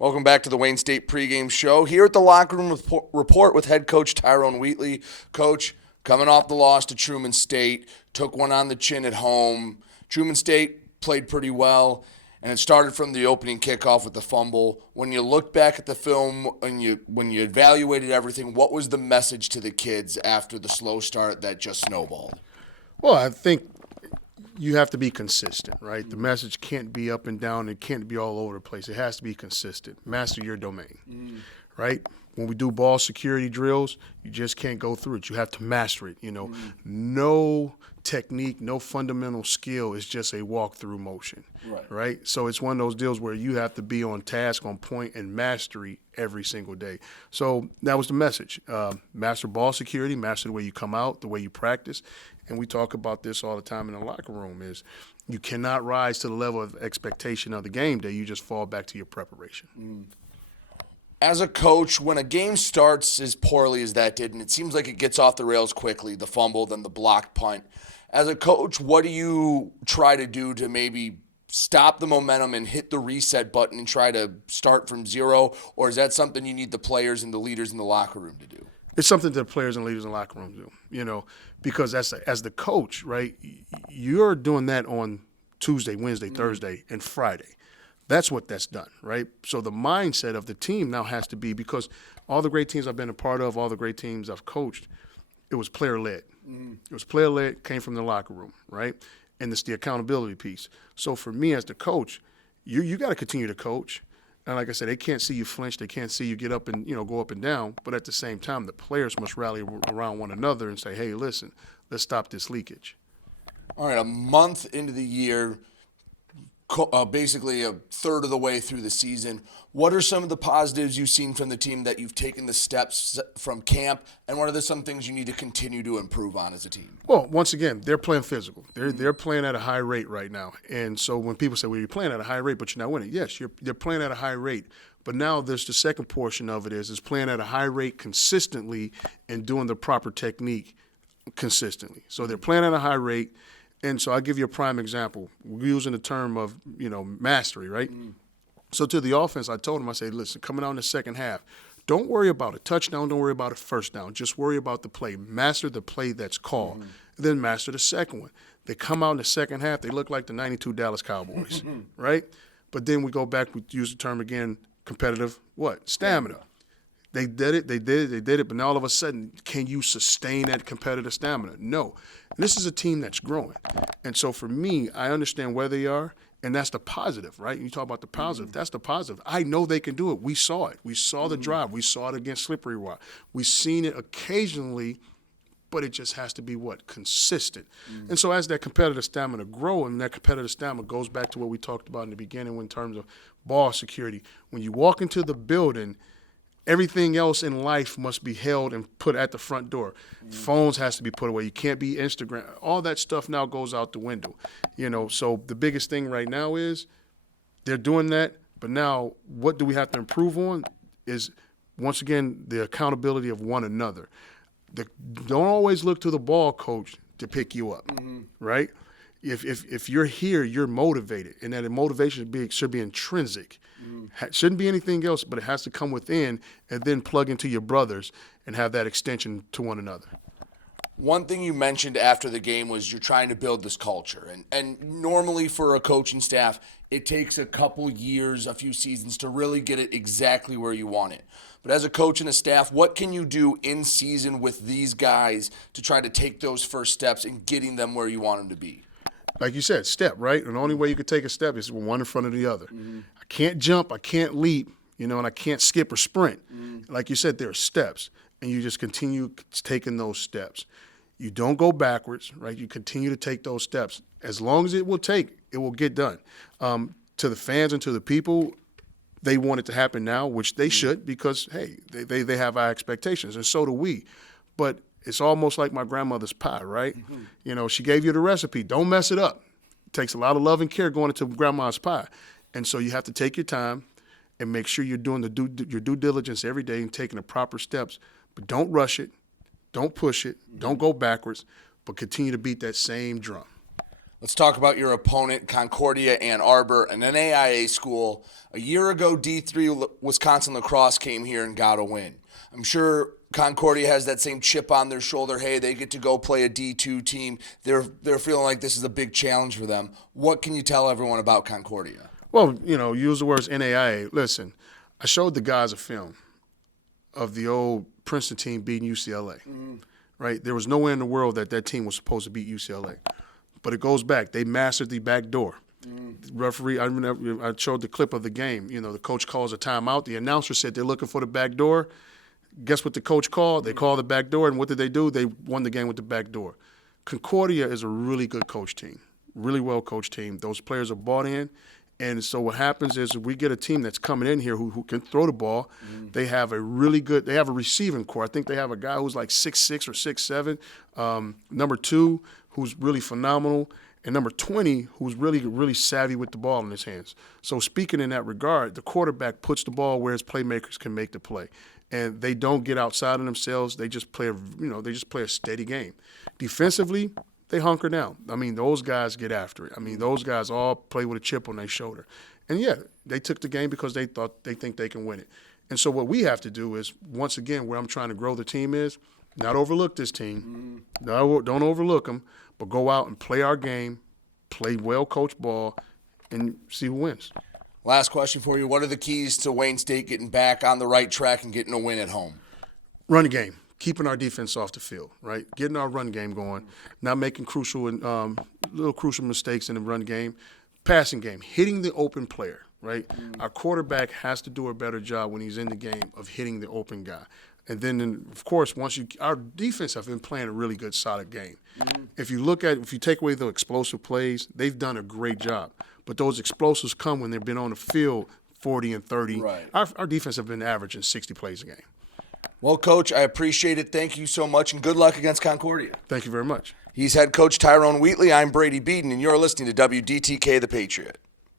Welcome back to the Wayne State pregame show. Here at the Locker Room Report with head coach Tyrone Wheatley. Coach, coming off the loss to Truman State, took one on the chin at home. Truman State played pretty well, and it started from the opening kickoff with the fumble. When you look back at the film, when you evaluated everything, what was the message to the kids after the slow start that just snowballed? Well, I think you have to be consistent, right? The message can't be up and down. It can't be all over the place. It has to be consistent. Master your domain, right? When we do ball security drills, you just can't go through it. You have to master it, No technique, no fundamental skill is just a walk-through motion, right? So it's one of those deals where you have to be on task, on point, and mastery every single day. So that was the message. Master ball security, master the way you come out, the way you practice. And we talk about this all the time in the locker room, is you cannot rise to the level of expectation of the game day. You just fall back to your preparation. As a coach, when a game starts as poorly as that did, and it seems like it gets off the rails quickly, the fumble, then the blocked punt, as a coach, what do you try to do to maybe stop the momentum and hit the reset button and try to start from zero? Or is that something you need the players and the leaders in the locker room to do? It's something that the players and leaders in the locker room do, because as the coach, right, you're doing that on Tuesday, Wednesday, Thursday, and Friday. That's what that's done, right? So the mindset of the team now has to be, because all the great teams I've been a part of, all the great teams I've coached, it was player-led. It was player-led, came from the locker room, right? And it's the accountability piece. So for me as the coach, you got to continue to coach. And like I said, they can't see you flinch. They can't see you get up and, go up and down. But at the same time, the players must rally around one another and say, hey, listen, let's stop this leakage. All right, a month into the year, basically a third of the way through the season, what are some of the positives you've seen from the team that you've taken the steps from camp, and what are some things you need to continue to improve on as a team? Well, once again, they're playing physical. They're playing at a high rate right now. And so when people say, well, you're playing at a high rate, but you're not winning. Yes, they're playing at a high rate. But now there's the second portion of it is playing at a high rate consistently and doing the proper technique consistently. So they're playing at a high rate. And so I'll give you a prime example. We're using the term of, mastery, right? So to the offense, I told them, I said, listen, coming out in the second half, don't worry about a touchdown, don't worry about a first down. Just worry about the play. Master the play that's called. Then master the second one. They come out in the second half, they look like the 92 Dallas Cowboys, right? But then we go back, we use the term again, competitive, stamina. They did it, but now all of a sudden, can you sustain that competitive stamina? No. And this is a team that's growing. And so for me, I understand where they are, and that's the positive, right? You talk about the positive. That's the positive. I know they can do it. We saw it. We saw the drive. We saw it against Slippery Rock. We've seen it occasionally, but it just has to be consistent. And so as that competitive stamina grows, and that competitive stamina goes back to what we talked about in the beginning in terms of ball security. When you walk into the building, everything else in life must be held and put at the front door. Phones has to be put away. You can't be Instagram. All that stuff now goes out the window. So the biggest thing right now is they're doing that, but now what do we have to improve on is, once again, the accountability of one another. Don't always look to the ball coach to pick you up, right? If you're here, you're motivated, and that motivation should be intrinsic. Shouldn't be anything else, but it has to come within and then plug into your brothers and have that extension to one another. One thing you mentioned after the game was you're trying to build this culture. And normally for a coaching staff, it takes a couple years, a few seasons to really get it exactly where you want it. But as a coach and a staff, what can you do in season with these guys to try to take those first steps in getting them where you want them to be? Like you said, step, right? And the only way you could take a step is one in front of the other. I can't jump, I can't leap, and I can't skip or sprint. Like you said, there are steps, and you just continue taking those steps. You don't go backwards, right? You continue to take those steps. As long as it will take, it will get done. To the fans and to the people, they want it to happen now, which they should, because, hey, they have our expectations, and so do we. But it's almost like my grandmother's pie, right? She gave you the recipe. Don't mess it up. It takes a lot of love and care going into grandma's pie. And so you have to take your time and make sure you're doing your due diligence every day and taking the proper steps. But don't rush it. Don't push it. Don't go backwards. But continue to beat that same drum. Let's talk about your opponent, Concordia-Ann Arbor, an NAIA school. A year ago, D3 Wisconsin lacrosse came here and got a win. I'm sure Concordia has that same chip on their shoulder. Hey, they get to go play a D2 team. They're feeling like this is a big challenge for them. What can you tell everyone about Concordia? Well, use the words NAIA. Listen, I showed the guys a film of the old Princeton team beating UCLA. Right? There was nowhere in the world that team was supposed to beat UCLA. But it goes back. They mastered the back door. The referee, I showed the clip of the game. The coach calls a timeout. The announcer said they're looking for the back door. Guess what the coach called? They called the back door, and what did they do? They won the game with the back door. Concordia is a really good coach team, really well-coached team. Those players are bought in. And so what happens is we get a team that's coming in here who can throw the ball. They have a receiving core. I think they have a guy who's like 6'6" or 6'7". Number 2, who's really phenomenal, and number 20, who's really, really savvy with the ball in his hands. So speaking in that regard, the quarterback puts the ball where his playmakers can make the play. And they don't get outside of themselves. They just play a steady game. Defensively, they hunker down. I mean, those guys get after it. I mean, those guys all play with a chip on their shoulder. And yeah, they took the game because they think they can win it. And so what we have to do is, once again, where I'm trying to grow the team is, not overlook this team. No, don't overlook them, but go out and play our game, play well-coached ball, and see who wins. Last question for you. What are the keys to Wayne State getting back on the right track and getting a win at home? Run game. Keeping our defense off the field, right? Getting our run game going, not making little crucial mistakes in the run game. Passing game, hitting the open player, right? Our quarterback has to do a better job when he's in the game of hitting the open guy. And then, of course, our defense have been playing a really good, solid game. If you take away the explosive plays, they've done a great job. But those explosives come when they've been on the field 40 and 30. Right. Our defense have been averaging 60 plays a game. Well, Coach, I appreciate it. Thank you so much, and good luck against Concordia. Thank you very much. He's head coach Tyrone Wheatley. I'm Brady Beedon, and you're listening to WDTK The Patriot.